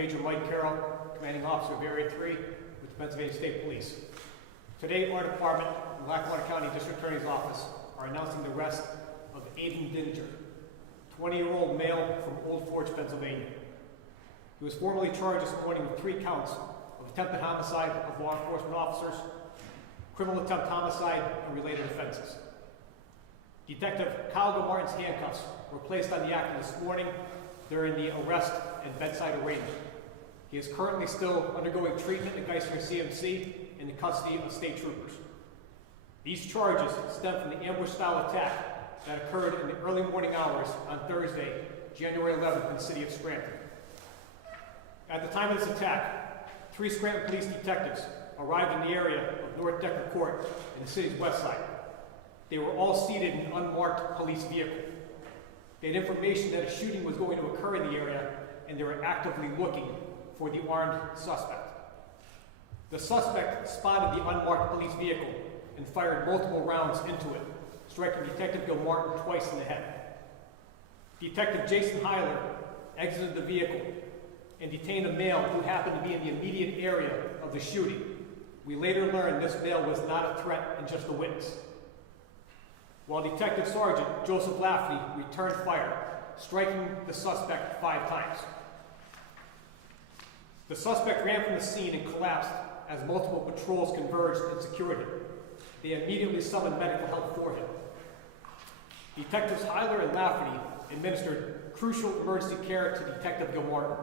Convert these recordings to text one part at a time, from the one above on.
Major Mike Carroll, Commanding Officer of Area 3 with the Pennsylvania State Police. Today, our department and the Lackawanna County District Attorney's Office are announcing the arrest of Aiden Dinger, 20-year-old male from Old Forge, Pennsylvania. He was formally charged this morning with 3 counts of attempted homicide of law enforcement officers, criminal attempt homicide, and related offenses. Detective Kyle Gilmartin's handcuffs were placed on the actor this morning during the arrest and bedside arraignment. He is currently still undergoing treatment at Geisinger CMC in the custody of state troopers. These charges stem from the ambush-style attack that occurred in the early morning hours on Thursday, January 11th in the city of Scranton. At the time of this attack, 3 Scranton police detectives arrived in the area of North Decker Court in the city's west side. They were all seated in an unmarked police vehicle. They had information that a shooting was going to occur in the area, and they were actively looking for the armed suspect. The suspect spotted the unmarked police vehicle and fired multiple rounds into it, striking Detective Gilmartin twice in the head. Detective Jason Heiler exited the vehicle and detained a male who happened to be in the immediate area of the shooting. We later learned this male was not a threat and just a witness. While Detective Sergeant Joseph Lafferty returned fire, striking the suspect 5 times. The suspect ran from the scene and collapsed as multiple patrols converged and secured him. They immediately summoned medical help for him. Detectives Heiler and Lafferty administered crucial emergency care to Detective Gilmartin.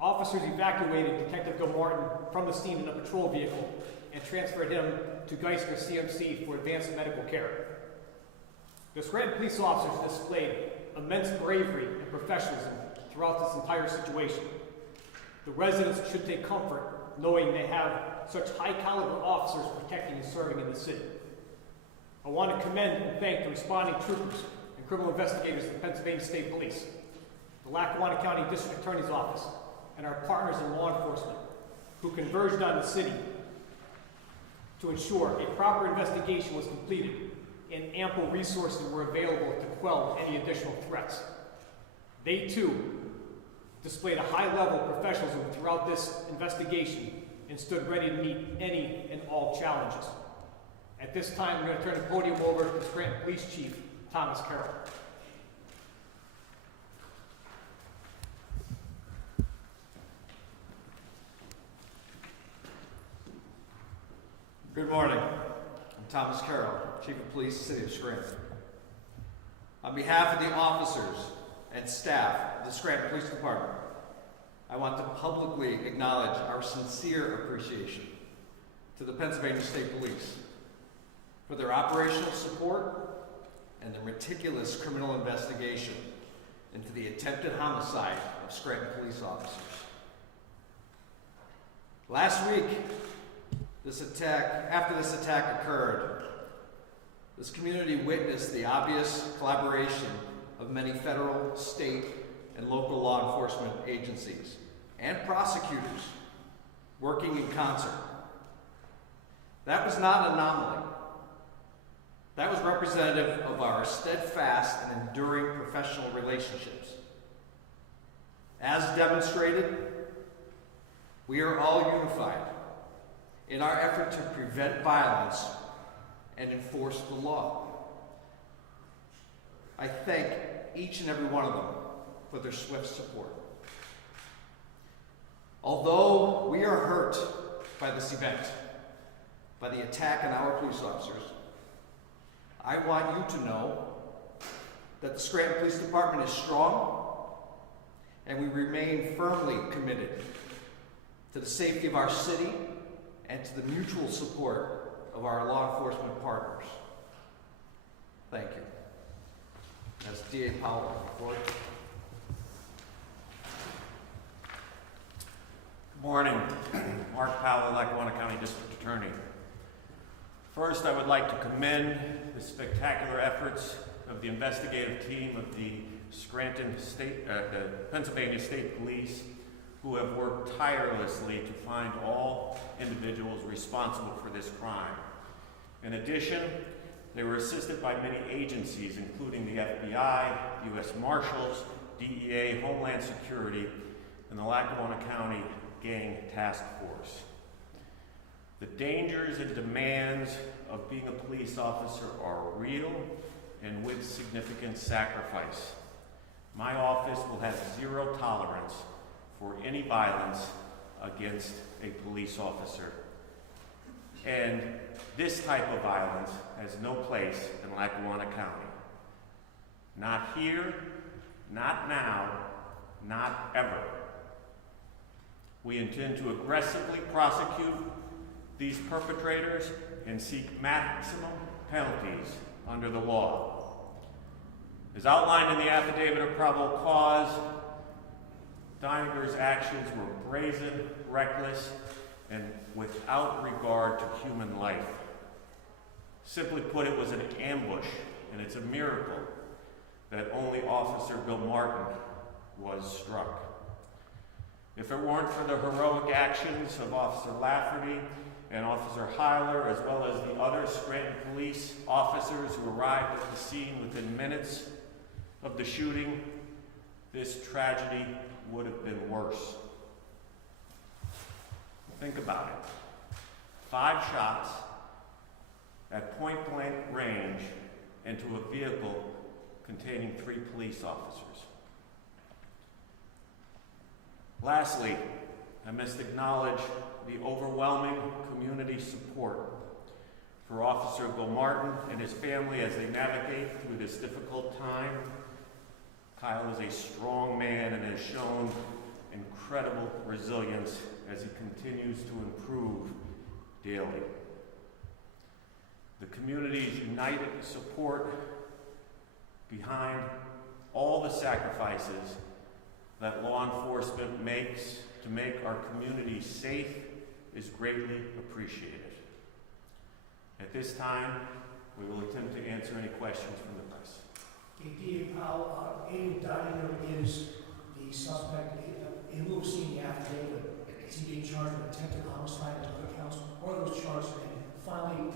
Officers evacuated Detective Gilmartin from the scene in a patrol vehicle and transferred him to Geisinger CMC for advanced medical care. The Scranton police officers displayed immense bravery and professionalism throughout this entire situation. The residents should take comfort knowing they have such high-caliber officers protecting and serving in the city. I want to commend and thank the responding troopers and criminal investigators of the Pennsylvania State Police, the Lackawanna County District Attorney's Office, and our partners in law enforcement who converged on the city to ensure a proper investigation was completed and ample resources were available to quell any additional threats. They too displayed a high level of professionalism throughout this investigation and stood ready to meet any and all challenges. At this time, I'm going to turn the podium over to Scranton Police Chief Thomas Carroll. Good morning. I'm Thomas Carroll, Chief of Police, City of Scranton. On behalf of the officers and staff of the Scranton Police Department, I want to publicly acknowledge our sincere appreciation to the Pennsylvania State Police for their operational support and the meticulous criminal investigation into the attempted homicide of Scranton police officers. Last week, after this attack occurred, this community witnessed the obvious collaboration of many federal, state, and local law enforcement agencies and prosecutors working in concert. That was not an anomaly. That was representative of our steadfast and enduring professional relationships. As demonstrated, we are all unified in our effort to prevent violence and enforce the law. I thank each and every one of them for their swift support. Although we are hurt by this event, by the attack on our police officers, I want you to know that the Scranton Police Department is strong and we remain firmly committed to the safety of our city and to the mutual support of our law enforcement partners. Thank you. That's D.A. Powell, report. Good morning. Mark Powell, Lackawanna County District Attorney. First, I would like to commend the spectacular efforts of the investigative team of the Pennsylvania State Police, who have worked tirelessly to find all individuals responsible for this crime. In addition, they were assisted by many agencies, including the FBI, U.S. Marshals, DEA, Homeland Security, and the Lackawanna County Gang Task Force. The dangers and demands of being a police officer are real and with significant sacrifice. My office will have zero tolerance for any violence against a police officer. And this type of violence has no place in Lackawanna County. Not here, not now, not ever. We intend to aggressively prosecute these perpetrators and seek maximum penalties under the law. As outlined in the affidavit of probable cause, Deininger's actions were brazen, reckless, and without regard to human life. Simply put, it was an ambush, and it's a miracle that only Officer Gilmartin was struck. If it weren't for the heroic actions of Officer Lafferty and Officer Heiler, as well as the other Scranton police officers who arrived at the scene within minutes of the shooting, this tragedy would have been worse. Think about it. 5 shots at point-blank range into a vehicle containing 3 police officers. Lastly, I must acknowledge the overwhelming community support for Officer Gilmartin and his family as they navigate through this difficult time. Kyle is a strong man and has shown incredible resilience as he continues to improve daily. The community's united support behind all the sacrifices that law enforcement makes to make our community safe is greatly appreciated. At this time, we will attempt to answer any questions from the press. Dave Powell, Aiden Deininger is the suspect. In lieu of seeing the affidavit, is he being charged with attempted homicide and other counts? Or are those charged? And finally,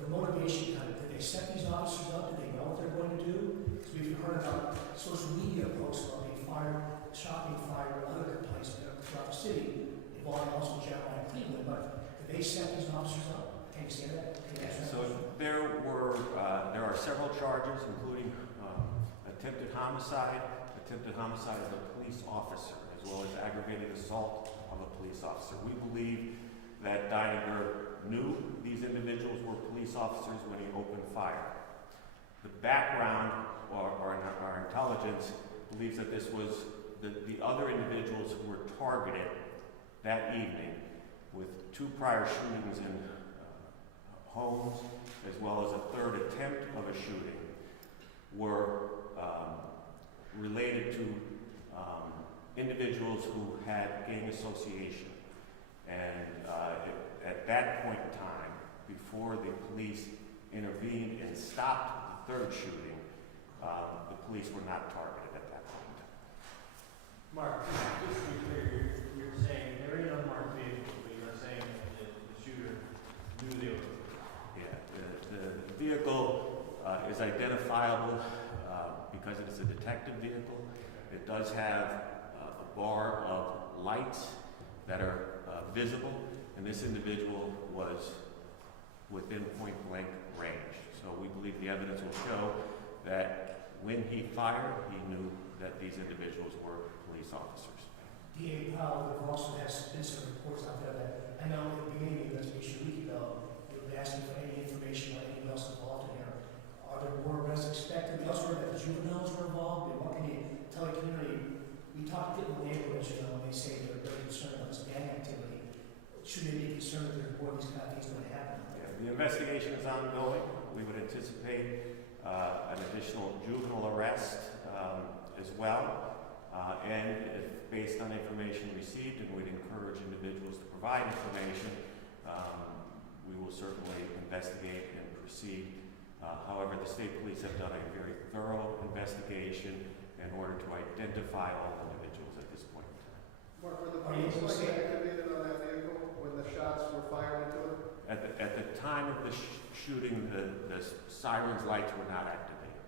the motivation, did they set these officers up? Do they know what they're going to do? Because we've heard about social media posts about being fired, shot being fired, or other complaints throughout the city, involving also Gilmartin and Cleveland. But did they set these officers up? Can you say that? So there are several charges, including attempted homicide of a police officer, as well as aggravated assault of a police officer. We believe that Deininger knew these individuals were police officers when he opened fire. The background, or our intelligence, believes that this was the other individuals who were targeted that evening with 2 prior shootings in homes, as well as a 3rd attempt of a shooting, were related to individuals who had gang association. And at that point in time, before the police intervened and stopped the 3rd shooting, the police were not targeted at that point in time. Mark, just to be clear, you're saying they're in unmarked vehicles, but you're saying that the shooter knew they were. Yeah, the vehicle is identifiable because it is a detective vehicle. It does have a bar of lights that are visible, and this individual was within point-blank range. So we believe the evidence will show that when he fired, he knew that these individuals were police officers. D.A. Powell, there also has been some reports out there that I know at the beginning of the investigation a week ago, they were asking for any information on anyone else involved in here. Are there more arrests expected? We also heard that the juveniles were involved. And what can you tell the community? We talked to people in the neighborhoods, and they say they're very concerned about this gang activity. Should they be concerned that there's more of these kind of things going to happen? Yeah, the investigation is ongoing. We would anticipate an additional juvenile arrest as well. And if based on information received, and we'd encourage individuals to provide information, we will certainly investigate and proceed. However, the state police have done a very thorough investigation in order to identify all individuals at this point in time. Mark, were the police activated on that vehicle when the shots were fired into it? At the time of the shooting, the sirens lights were not activated.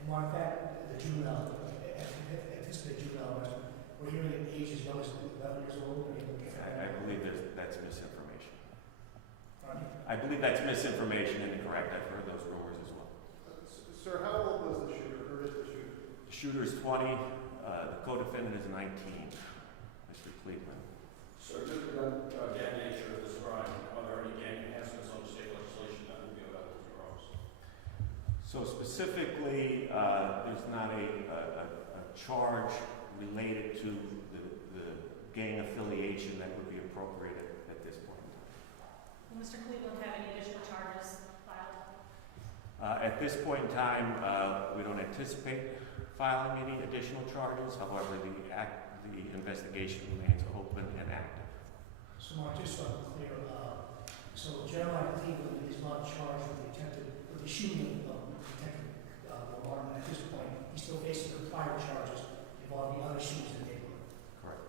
And Mark, that the juvenile, at this juvenile arrest, we're hearing that age as young as 11 years old, or even I believe that's misinformation. Pardon me? I believe that's misinformation and incorrect. I've heard those rumors as well. Sir, how old was the shooter, or is the shooter? The shooter is 20, the co-defendant is 19, Mr. Cleveland. So just the gang nature of this crime, are there any gang enhancements on the state legislation that will be about those crimes? So specifically, there's not a charge related to the gang affiliation that would be appropriate at this point in time. Will Mr. Cleveland have any additional charges filed? At this point in time, we don't anticipate filing any additional charges. However, the investigation remains open and active. So Mark, just so I'm clear, so Jeremiah Cleveland is not charged with the shooting of Detective Gilmartin at this point. He's still facing the prior charges involving other shootings in the neighborhood. Correct.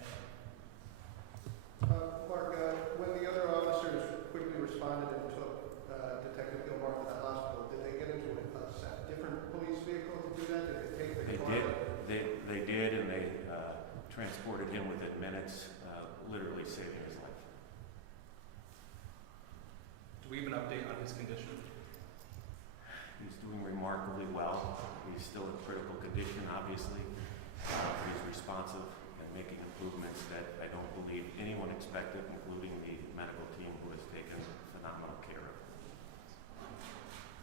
Thank you. Mark, when the other officers quickly responded and took Detective Gilmartin to the hospital, did they get into a different police vehicle to do that? Did they take the They car? did. They did, and they transported him within minutes, literally saving his life. Do we have an update on his condition? He's doing remarkably well. He's still in critical condition, obviously. He's responsive and making improvements that I don't believe anyone expected, including the medical team who has taken phenomenal care of him.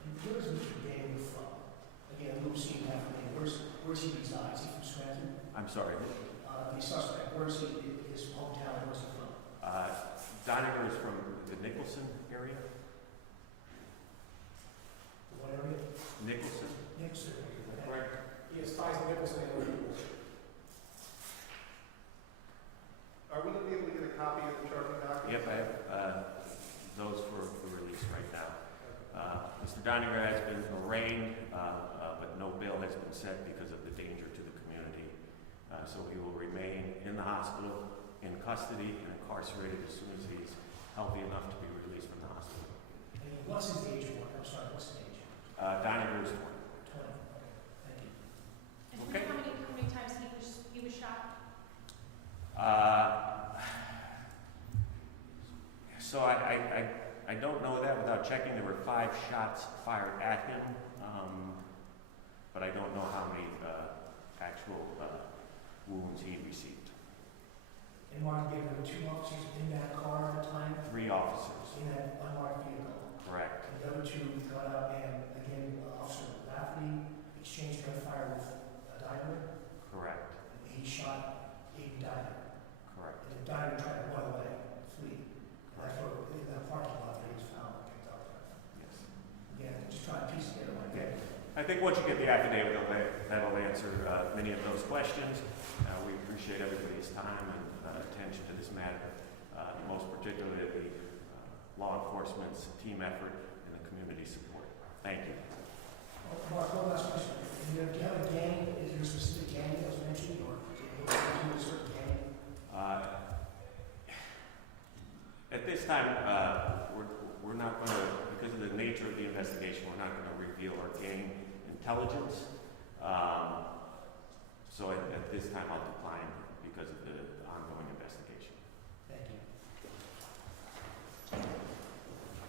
And where is Mr. Daniel from? Again, we've seen that from him. Where's he resides? Is he from Scranton? I'm sorry. The suspect, where's he, his hometown, where's he from? Doniger is from the Nicholson area. What area? Nicholson? Nixon. Correct. He has ties to Nicholson and Liverpool. Are we going to be able to get a copy of the charging document? Yep, I have those for release right now. Mr. Doniger has been arraigned, but no bail has been set because of the danger to the community. So he will remain in the hospital, in custody, and incarcerated as soon as he's healthy enough to be released from the hospital. And what's his age, Mark? I'm sorry, what's his age? Doniger is 20. 20. Okay, thank you. And Okay. how many times he was shot? So I don't know that without checking. There were 5 shots fired at him, but I don't know how many actual wounds he received. And Mark, there were 2 officers in that car at the time, 3 officers, in that unmarked vehicle. correct. And the other 2 got out and, again, Officer Lafferty exchanged gunfire with Dyer, Correct, and he shot Aiden Dyer. correct. And Dyer tried to run away, flee. And that's where, in that parking lot, that he was found and picked up. Yes. Again, just trying to piece together like that. I think once you get the affidavit, that'll answer many of those questions. We appreciate everybody's time and attention to this matter, most particularly the law enforcement's team effort and the community support. Thank you. Mark, one last question. Do you have a gang? Is there a specific gang that was mentioned, or do you have a certain gang? At this time, we're not going to, because of the nature of the investigation, we're not going to reveal our gang intelligence. So at this time, I'll decline